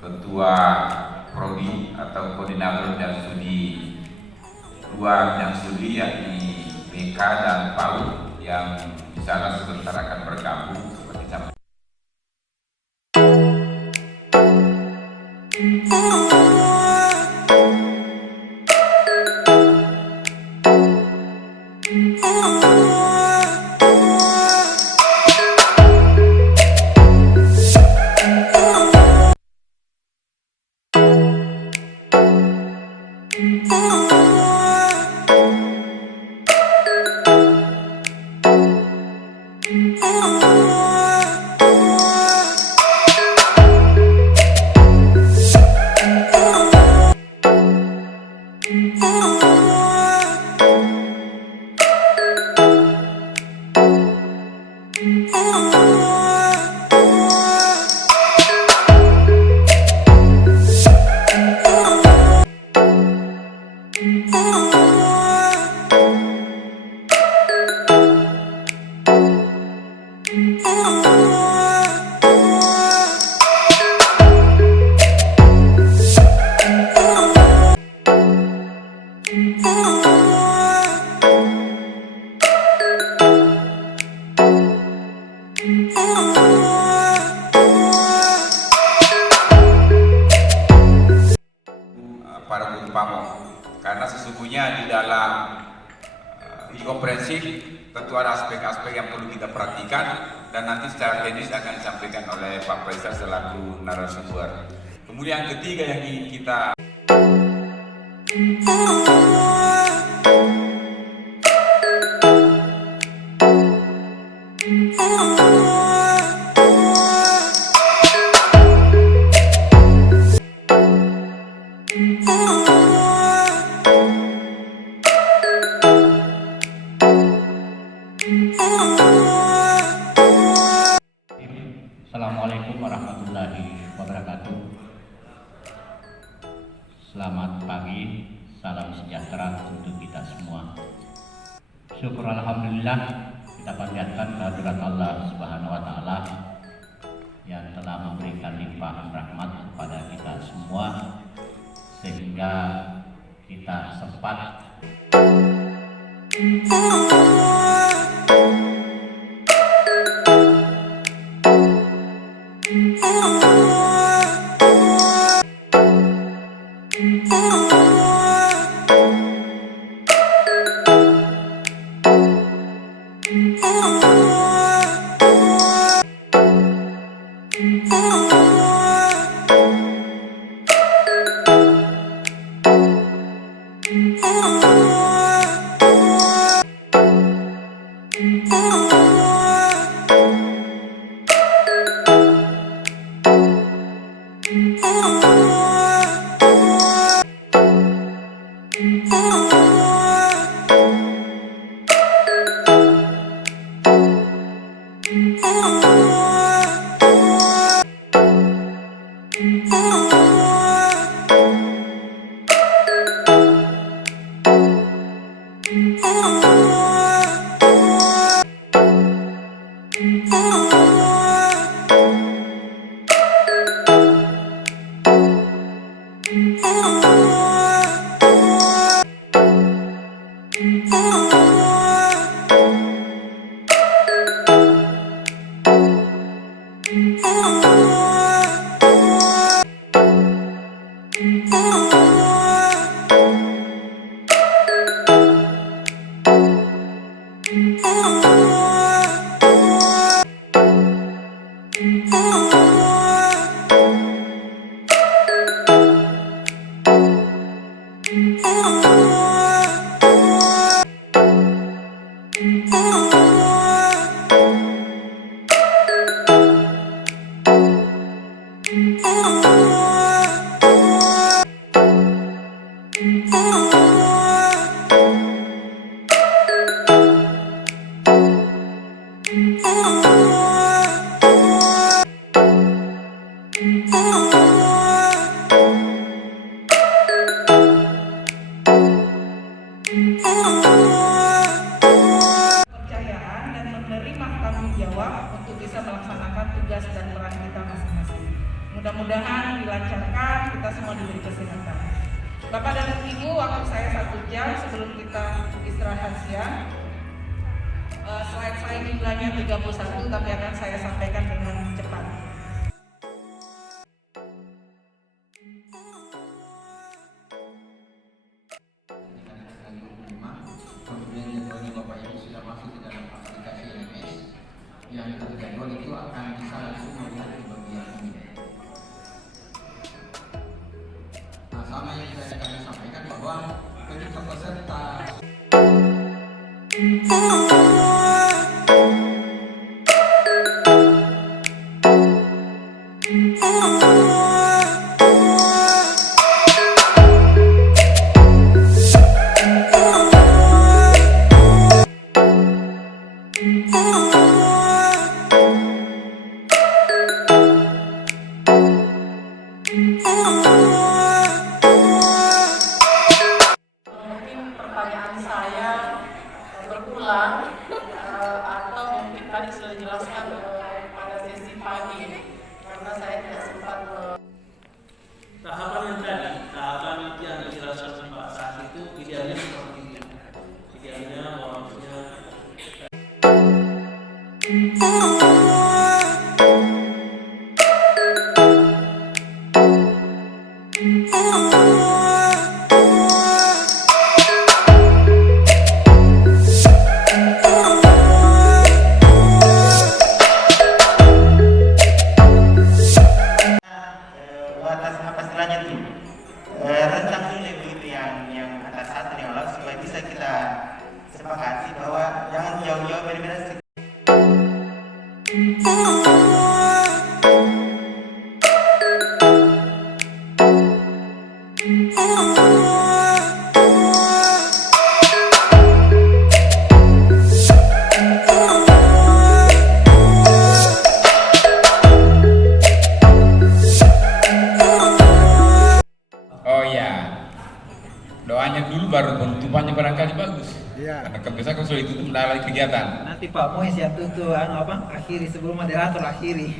Ketua Prodi atau Koordinator Bidang Studi Luar Bidang Studi yakni BK dan PAUD yang misalnya sebentar akan bergabung seperti sampai. Para guru PAMO, karena sesungguhnya di dalam komprehensif tentu ada aspek-aspek yang perlu kita perhatikan dan nanti secara teknis akan disampaikan oleh Pak Faisal selaku narasumber. Kemudian yang ketiga yang ingin kita Assalamualaikum warahmatullahi wabarakatuh. Selamat pagi, salam sejahtera untuk kita semua. Syukur alhamdulillah kita panjatkan kehadirat Allah Subhanahu wa taala yang telah memberikan limpahan rahmat kepada kita semua sehingga kita sempat kepercayaan dan menerima tanggung jawab untuk bisa melaksanakan tugas dan peran kita masing-masing. Mudah-mudahan dilancarkan, kita semua diberi kesehatan. Bapak dan Ibu, waktu saya 1 jam sebelum kita istirahat siang. Slide saya jumlahnya 31, tapi akan saya sampaikan dengan cepat. Kemudian jadwalnya Bapak Ibu sudah masuk ke dalam aplikasi LMS. Yang terjadwal itu akan bisa langsung melihat di bagian ini. Nah, sama yang saya akan sampaikan bahwa ketika peserta Mungkin pertanyaan saya berulang atau mungkin tadi sudah dijelaskan pada sesi pagi karena saya tidak sempat tahapan yang dijelaskan Pak saat itu idealnya seperti ini. Idealnya maksudnya batas apa istilahnya tuh rentang nilai begitu yang atas satu yang lalu supaya bisa kita sepakati bahwa jangan jauh-jauh berbeda. Oh ya, doanya dulu baru penutupannya barangkali bagus. Iya. Karena kebiasaan kalau sudah itu mendalami kegiatan. Nanti Pak Mois yang tutup akhiri sebelum moderator akhiri.